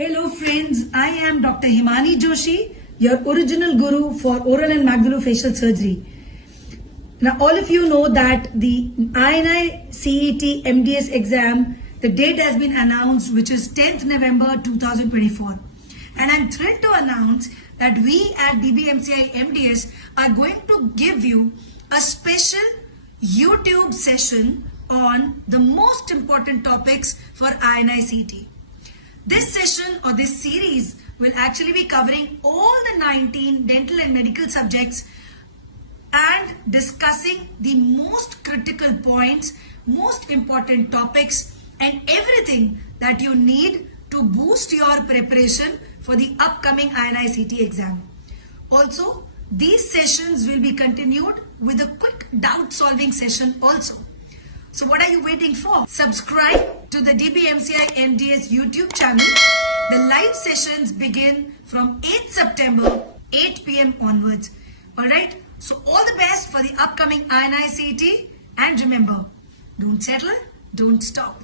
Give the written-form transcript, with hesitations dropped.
Hello friends, I am Dr. Himani Joshi, your original guru for oral and maxillofacial surgery. Now all of you know that the INI CET MDS exam, the date has been announced, which is 10th November 2024. And I'm thrilled to announce that we at DBMCI MDS are going to give you a special YouTube session on the most important topics for INI CET. This session or this series will actually be covering all the 19 dental and medical subjects and discussing the most critical points, most important topics and everything that you need to boost your preparation for the upcoming INI CET exam. Also, these sessions will be continued with a quick doubt solving session also. So what are you waiting for? Subscribe to the DBMCI MDS YouTube channel. The live sessions begin from 8th September, 8 p.m. onwards. Alright, so all the best for the upcoming INI CET, and remember, don't settle, don't stop.